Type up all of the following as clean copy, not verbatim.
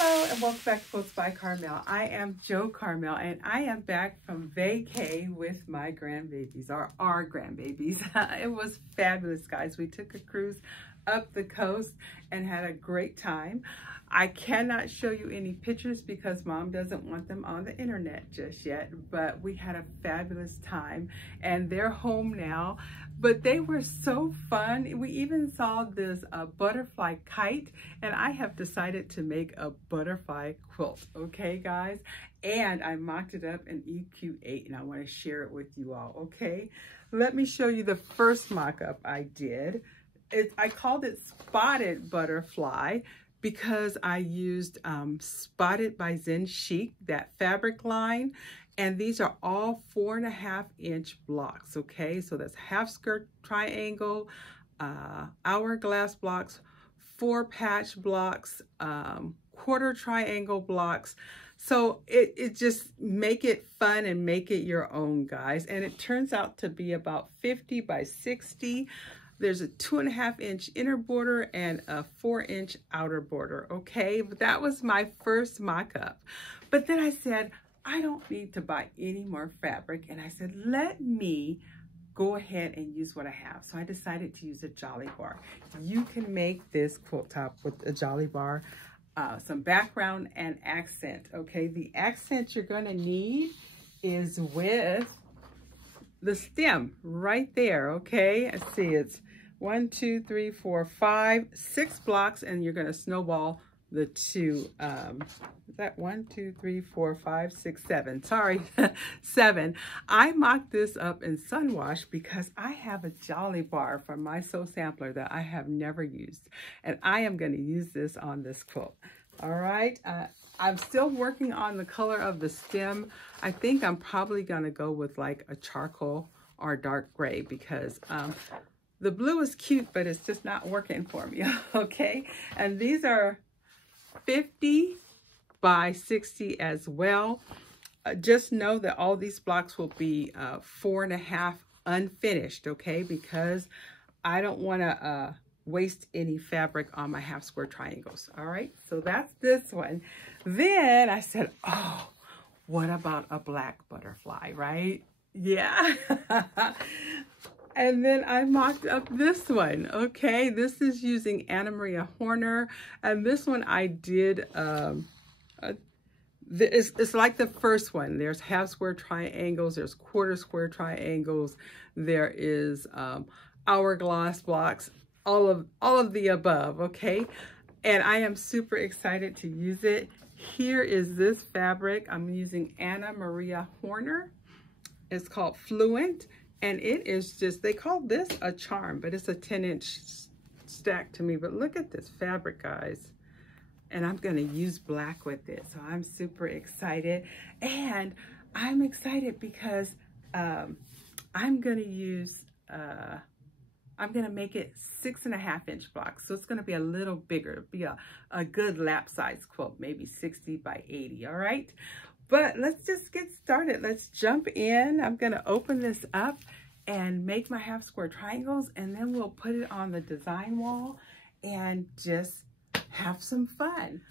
Hello and welcome back to Quilts by Carmel. I am JOCARMEL and I am back from vacay with my grandbabies, or our grandbabies. It was fabulous, guys. We took a cruise up the coast and had a great time. I cannot show you any pictures because Mom doesn't want them on the internet just yet, but we had a fabulous time and they're home now. But they were so fun. We even saw this butterfly kite, and I have decided to make a butterfly quilt, okay guys? And I mocked it up in EQ8 and I want to share it with you all, okay? Let me show you the first mock-up I did. I called it Spotted Butterfly because I used Spotted by Zen Chic, that fabric line. And these are all 4.5-inch blocks, okay? So that's half skirt triangle, hourglass blocks, 4 patch blocks, quarter triangle blocks. So it just make it fun and make it your own, guys. And it turns out to be about 50 by 60. There's a 2.5-inch inner border and a 4-inch outer border, okay? But that was my first mock-up. But then I said, I don't need to buy any more fabric. And I said, let me go ahead and use what I have. So I decided to use a Jolly Bar. You can make this quilt top with a Jolly Bar, some background and accent, okay? The accent you're gonna need is with the stem right there, okay? Let's see, it's 1, 2, 3, 4, 5, 6 blocks, and you're gonna snowball the 2, is that 1, 2, 3, 4, 5, 6, 7, sorry, 7. I mocked this up in Sunwash because I have a Jolly Bar from my Sew Sampler that I have never used, and I am going to use this on this quilt. All right, I'm still working on the color of the stem. I think I'm probably going to go with like a charcoal or dark gray because the blue is cute, but it's just not working for me, okay? And these are 50 by 60 as well. Just know that all these blocks will be 4.5 unfinished, okay? Because I don't want to waste any fabric on my half square triangles. All right, so that's this one. Then I said, oh, what about a black butterfly, right? Yeah. And then I mocked up this one, okay? This is using Anna Maria Horner, and this one I did, it's like the first one. There's half square triangles, there's quarter square triangles, there is hourglass blocks, all of the above, okay? And I am super excited to use it. Here is this fabric. I'm using Anna Maria Horner. It's called Fluent. And it is just, they call this a charm, but it's a 10-inch stack to me. But look at this fabric, guys. And I'm gonna use black with it. So I'm super excited. And I'm excited because I'm gonna use, I'm gonna make it 6.5-inch blocks. So it's gonna be a little bigger. It'll be a good lap size quilt, maybe 60 by 80, all right? But let's just get started. Let's jump in. I'm gonna open this up and make my half square triangles, and then we'll put it on the design wall and just have some fun.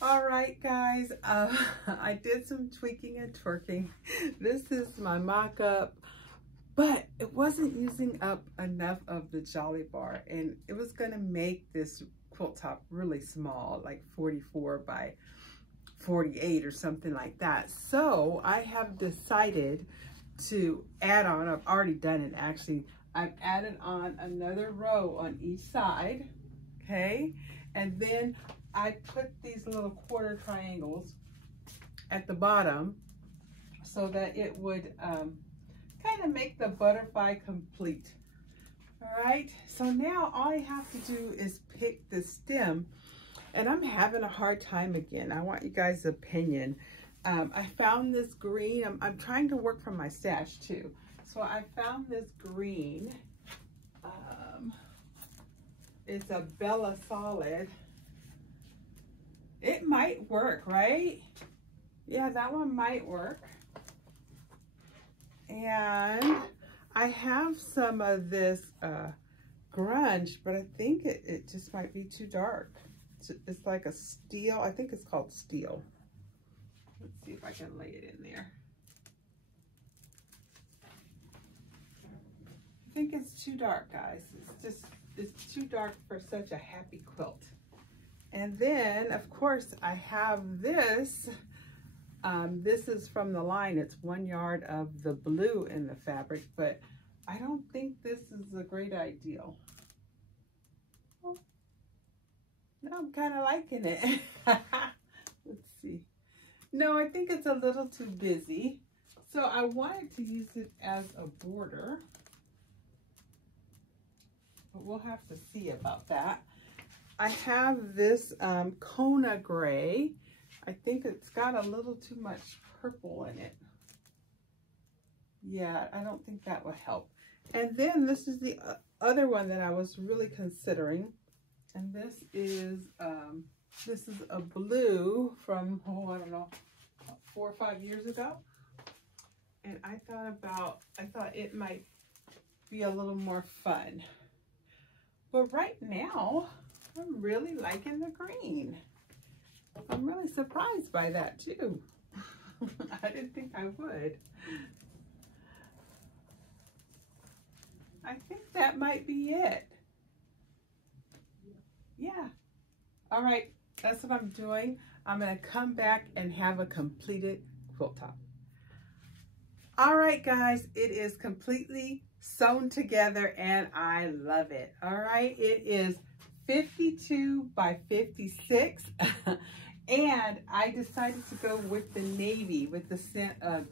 All right, guys, I did some tweaking and twerking. This is my mock-up, but it wasn't using up enough of the Jolly Bar, and it was gonna make this quilt top really small, like 44 by 48 or something like that. So I have decided to add on, I've already done it actually, I've added on another row on each side, okay? And then I put these little quarter triangles at the bottom so that it would kind of make the butterfly complete. All right, so now all I have to do is pick the stem. And I'm having a hard time again. I want you guys' opinion. I found this green. I'm trying to work from my stash too. So I found this green. It's a Bella Solid. It might work, right? Yeah, that one might work. And I have some of this grunge, but I think it just might be too dark. it's like a steel. I think it's called steel. Let's see if I can lay it in there. I think it's too dark, guys. It's too dark for such a happy quilt. And then, of course, I have this. This is from the line. It's 1 yard of the blue in the fabric, but I don't think this is a great idea. Well, I'm kind of liking it. Let's see. No, I think it's a little too busy. So I wanted to use it as a border, but we'll have to see about that. I have this Kona gray. I think it's got a little too much purple in it. Yeah, I don't think that would help. And then this is the other one that I was really considering. And this is a blue from, oh, I don't know, 4 or 5 years ago. And I thought it might be a little more fun. But right now, I'm really liking the green. I'm really surprised by that too. I didn't think I would. I think that might be it. Yeah. All right, that's what I'm doing. I'm gonna come back and have a completed quilt top. All right, guys, it is completely sewn together and I love it. All right, it is 52 by 56. And I decided to go with the navy, with the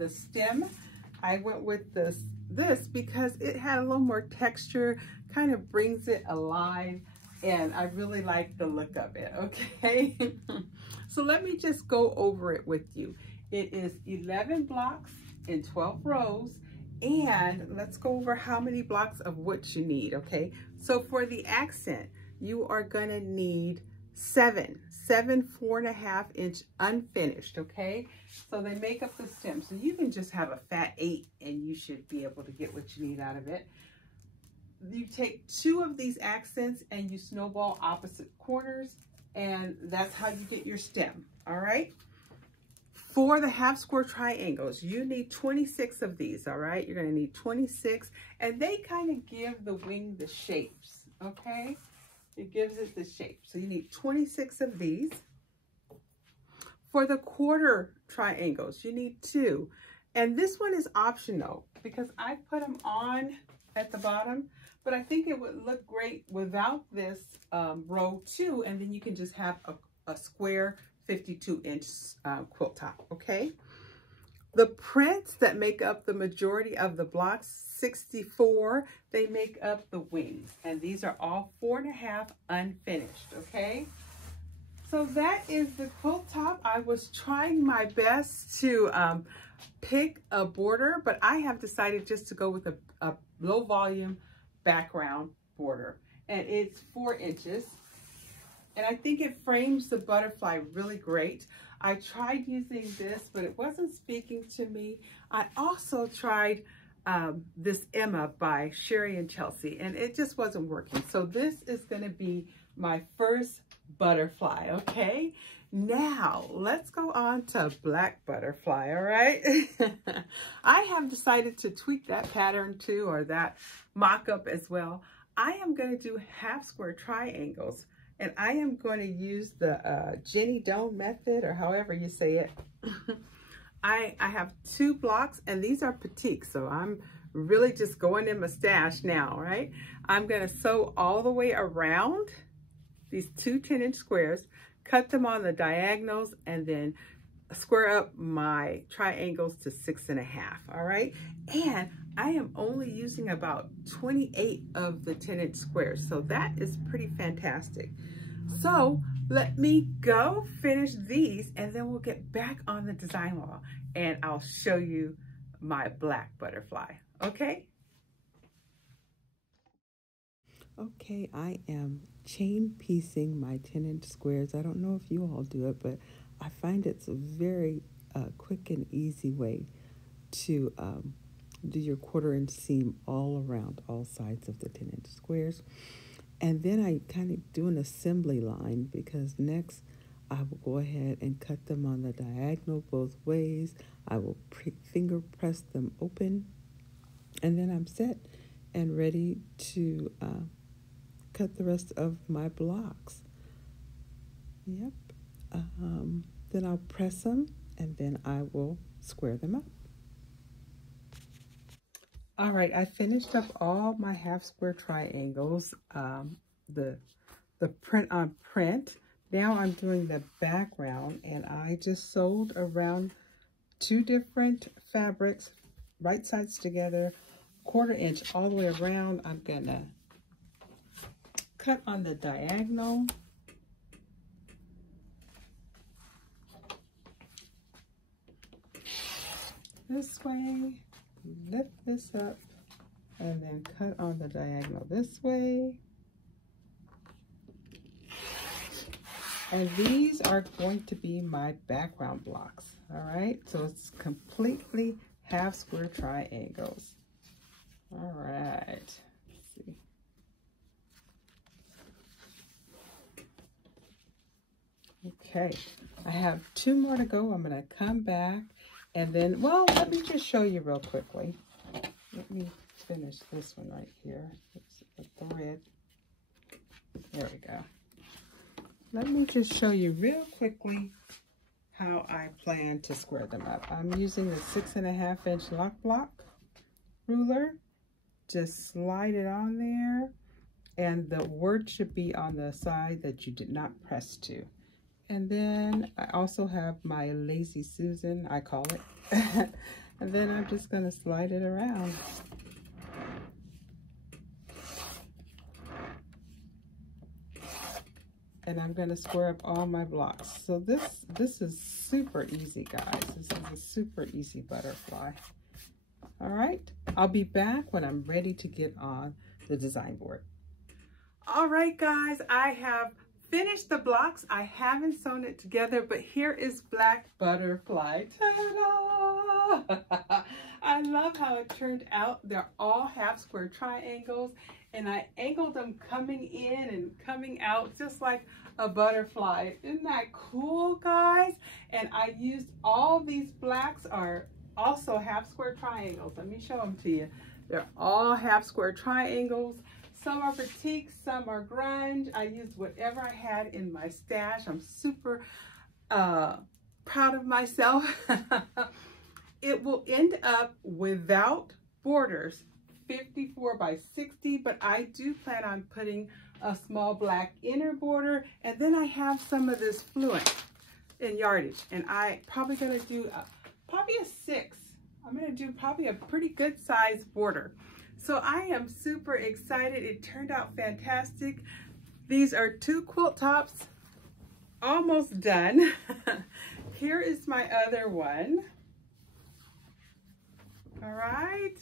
stem. I went with this because it had a little more texture, kind of brings it alive, and I really like the look of it, okay? So let me just go over it with you. It is 11 blocks in 12 rows, and let's go over how many blocks of what you need, okay? So for the accent, you are gonna need seven 4.5 inch unfinished, okay? So they make up the stem. So you can just have a fat 8 and you should be able to get what you need out of it. You take 2 of these accents and you snowball opposite corners, and that's how you get your stem, all right? For the half square triangles, you need 26 of these, all right? You're gonna need 26, and they kind of give the wing the shapes, okay? It gives it the shape. So you need 26 of these. For the quarter triangles, you need 2. And this one is optional because I put them on at the bottom, but I think it would look great without this row 2, and then you can just have a square 52-inch quilt top, okay? The prints that make up the majority of the blocks, 64, they make up the wings. And these are all 4.5 unfinished, okay? So that is the quilt top. I was trying my best to pick a border, but I have decided just to go with a low volume background border. And it's 4 inches. And I think it frames the butterfly really great. I tried using this, but it wasn't speaking to me. I also tried this Emma by Sherry and Chelsea, and it just wasn't working. So this is gonna be my first butterfly, okay? Now, let's go on to black butterfly, all right? I have decided to tweak that pattern too, or that mock-up as well. I am gonna do half square triangles. And I am going to use the Jenny Doan method, or however you say it. I have 2 blocks, and these are petite, so I'm really just going in my stash now, right? I'm going to sew all the way around these 2 10-inch squares, cut them on the diagonals, and then square up my triangles to 6.5, all right? And I am only using about 28 of the 10-inch squares, so that is pretty fantastic. So let me go finish these, and then we'll get back on the design wall, and I'll show you my black butterfly, okay? Okay, I am chain piecing my 10-inch squares. I don't know if you all do it, but I find it's a very quick and easy way to do your 1/4 inch seam all around all sides of the 10-inch squares. And then I kind of do an assembly line, because next I will go ahead and cut them on the diagonal both ways. I will finger press them open, and then I'm set and ready to cut the rest of my blocks. Yep. Then I'll press them, and then I will square them up. All right, I finished up all my half square triangles, the print on print. Now I'm doing the background, and I just sewed around 2 different fabrics, right sides together, 1/4 inch all the way around. I'm gonna cut on the diagonal. This way, lift this up, and then cut on the diagonal this way. And these are going to be my background blocks, all right? So it's completely half square triangles. All right, let's see. Okay, I have 2 more to go. I'm gonna come back, and then, well, let me just show you real quickly. Let me finish this one right here. It's the thread. There we go. Let me just show you real quickly how I plan to square them up. I'm using the 6.5 inch lock block ruler. Just slide it on there, and the word should be on the side that you did not press to. And then I also have my Lazy Susan, I call it. And then I'm just gonna slide it around. And I'm gonna square up all my blocks. So this is super easy, guys. This is a super easy butterfly. All right, I'll be back when I'm ready to get on the design board. All right, guys, I have finished the blocks. I haven't sewn it together, but here is Black Butterfly. Ta-da! I love how it turned out. They're all half square triangles, and I angled them coming in and coming out just like a butterfly. Isn't that cool, guys? And I used all these blacks are also half square triangles. Let me show them to you. They're all half square triangles. Some are batik, some are grunge. I used whatever I had in my stash. I'm super proud of myself. It will end up without borders, 54 by 60, but I do plan on putting a small black inner border, and then I have some of this fluent in yardage, and I probably gonna do probably a 6. I'm gonna do probably a pretty good size border. So I am super excited. It turned out fantastic. These are 2 quilt tops, almost done. Here is my other one. All right.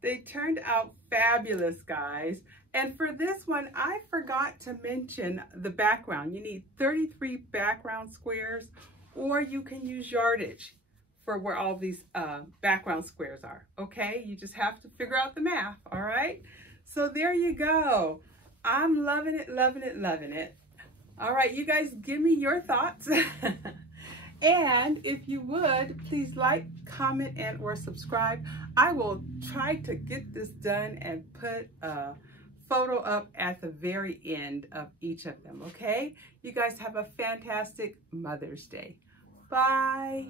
They turned out fabulous, guys. And for this one, I forgot to mention the background. You need 33 background squares, or you can use yardage for where all these background squares are, okay? You just have to figure out the math, all right? So there you go. I'm loving it, loving it, loving it. All right, you guys give me your thoughts. And if you would, please like, comment, and or subscribe. I will try to get this done and put a photo up at the very end of each of them, okay? You guys have a fantastic Mother's Day. Bye.